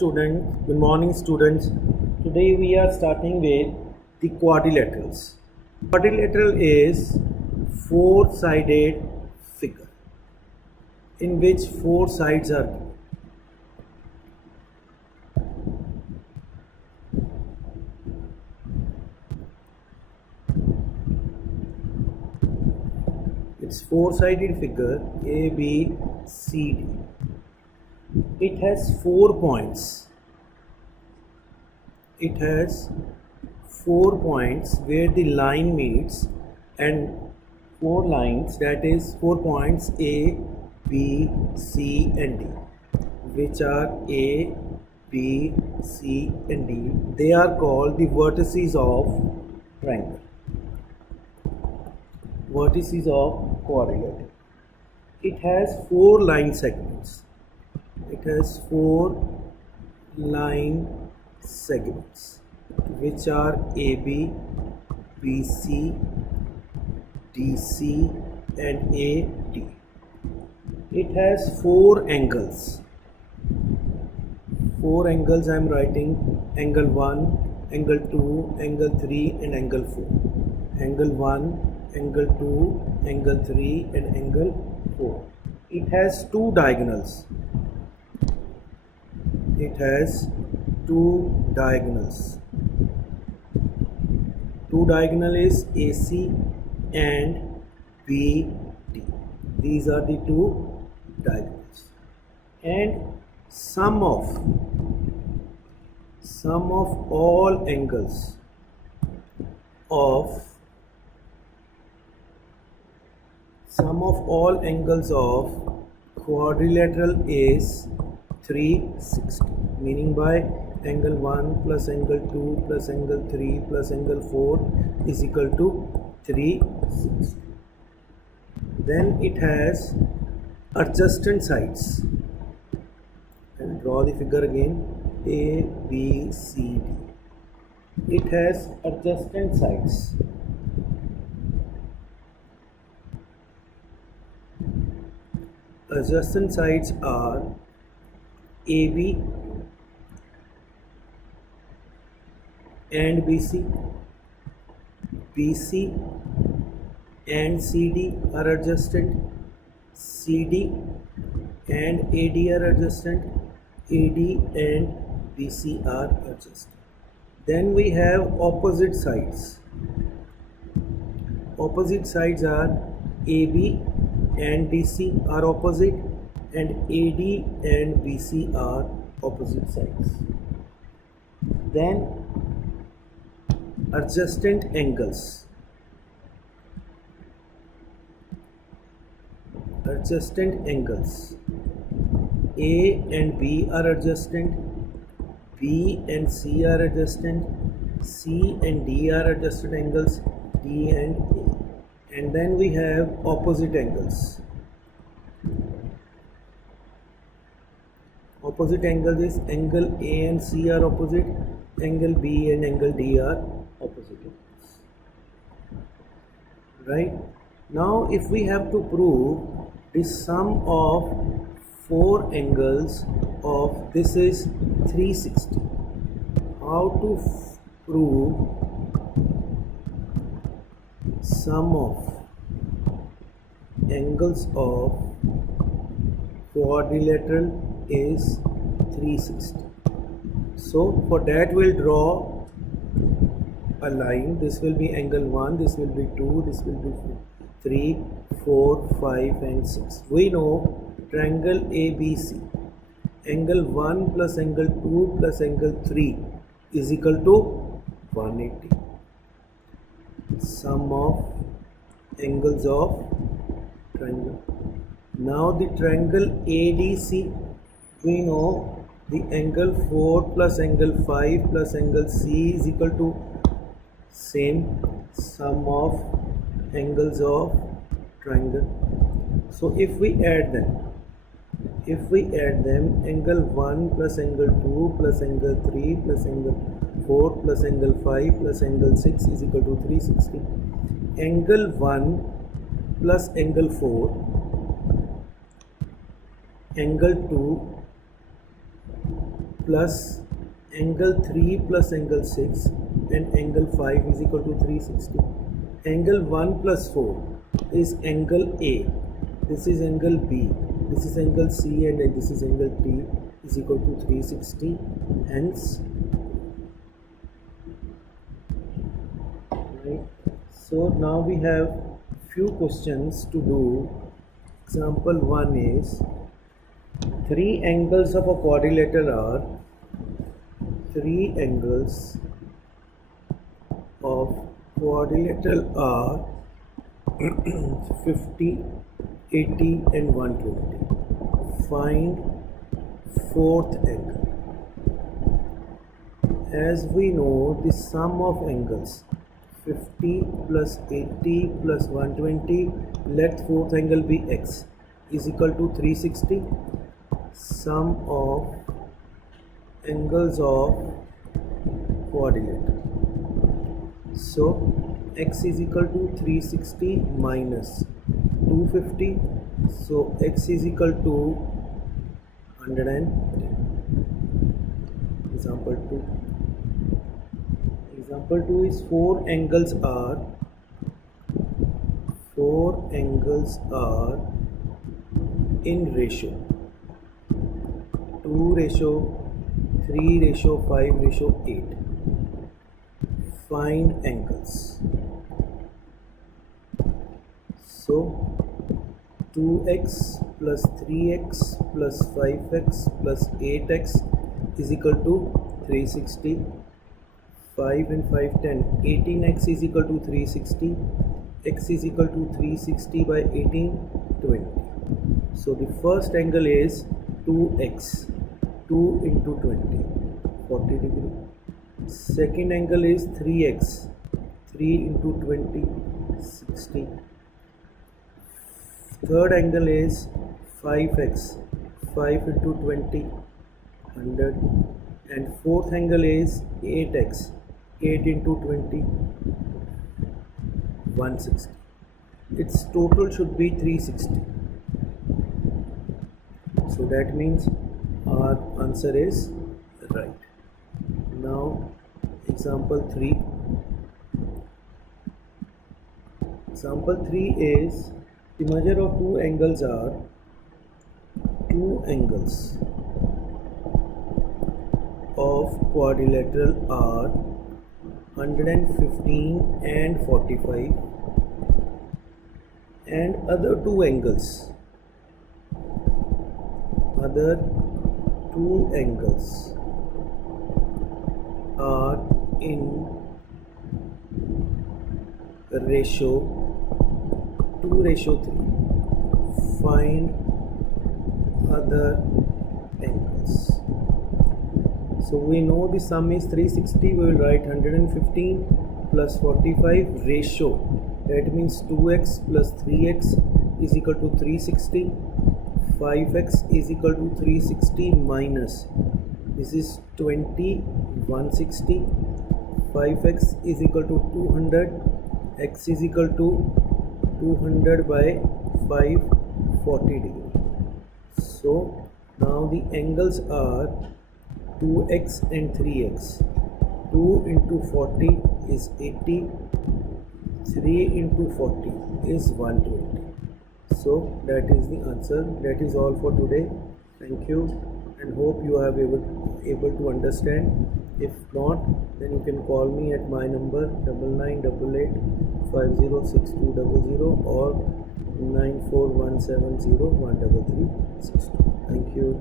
Good morning students. Today we are starting with the quadrilaterals. Quadrilateral is four-sided figure in which four sides are given. It's four-sided figure A, B, C, D. It has 4 points. It has 4 points where the line meets and 4 lines, that is 4 points A, B, C and D, which are A, B, C and D. They are called the vertices of triangle. Vertices of quadrilateral. It has 4 line segments. It has 4 line segments which are AB, BC, DC and AD. It has 4 angles. 4 angles I am writing: angle 1, angle 2, angle 3 and angle 4. Angle 1, angle 2, angle 3 and angle 4. It has 2 diagonals. It has 2 diagonals. 2 diagonal is AC and BD. These are the 2 diagonals. And sum of all angles of quadrilateral is 360, meaning by angle 1 plus angle 2 plus angle 3 plus angle 4 is equal to 360. Then it has adjacent sides. And draw the figure again: A, B, C, D. It has adjacent sides. Adjacent sides are AB and BC, BC and CD are adjacent, CD and AD are adjacent, AD and BC are adjacent. Then we have opposite sides. Opposite sides are AB and DC are opposite, and AD and BC are opposite sides. Then adjacent angles. Adjacent angles. A and B are adjacent, B and C are adjacent, C and D are adjacent angles, D and A. And then we have opposite angles. Opposite angle is angle A and C are opposite, angle B and angle D are opposite angles. Right? Now if we have to prove the sum of 4 angles of this is 360. How to prove sum of angles of quadrilateral is 360. So for that we'll draw a line. This will be angle 1, this will be 2, this will be 3, 4, 5 and 6. We know triangle ABC, angle 1 plus angle 2 plus angle 3 is equal to 180. Sum of angles of triangle. Now the triangle ADC, we know the angle 4 plus angle 5 plus angle C is equal to same sum of angles of triangle. So if we add them, angle 1 plus angle 2 plus angle 3 plus angle 4 plus angle 5 plus angle 6 is equal to 360. Angle 1 plus angle 4, angle 2 plus angle 3 plus angle 6 and angle 5 is equal to 360. Angle 1 plus 4 is angle A, this is angle B, this is angle C, and this is angle T is equal to 360. Hence, right. So now we have few questions to do. Example 1 is three angles of a quadrilateral are 50, 80 and 120. Find fourth angle. As we know, the sum of angles 50 plus 80 plus 120, let fourth angle be x, is equal to 360. Sum of angles of quadrilateral. So x is equal to 360 minus 250. So x is equal to 110. Example 2. Example 2 is four angles are in ratio 2 ratio 3 ratio 5 ratio 8. Find angles. So 2x plus 3x plus 5x plus 8x is equal to 360. 5 and 5 10, 18x is equal to 360. X is equal to 360 by 18, 20. So the first angle is 2x, 2 into 20, 40 degree. Second angle is 3x, 3 into 20, 60. Third angle is 5x, 5 into 20, 100. And fourth angle is 8x, 8 into 20, 160. Its total should be 360. So that means our answer is right. Now example 3. Example 3 is the measure of two angles are of quadrilateral are 115 and 45, and other two angles are in ratio 2 ratio 3. Find other angles. So we know the sum is 360. We will write 115 plus 45 ratio. That means 2x plus 3x is equal to 360. 5x is equal to 360 minus, this is 20, 160. 5x is equal to 200. X is equal to 200 by 5, 40 degree. So now the angles are 2x and 3x. 2 into 40 is 80. 3 into 40 is 120. So that is the answer. That is all for today. Thank you and hope you have able to understand. If not, then you can call me at my number 9988506200 or 941701332. Thank you.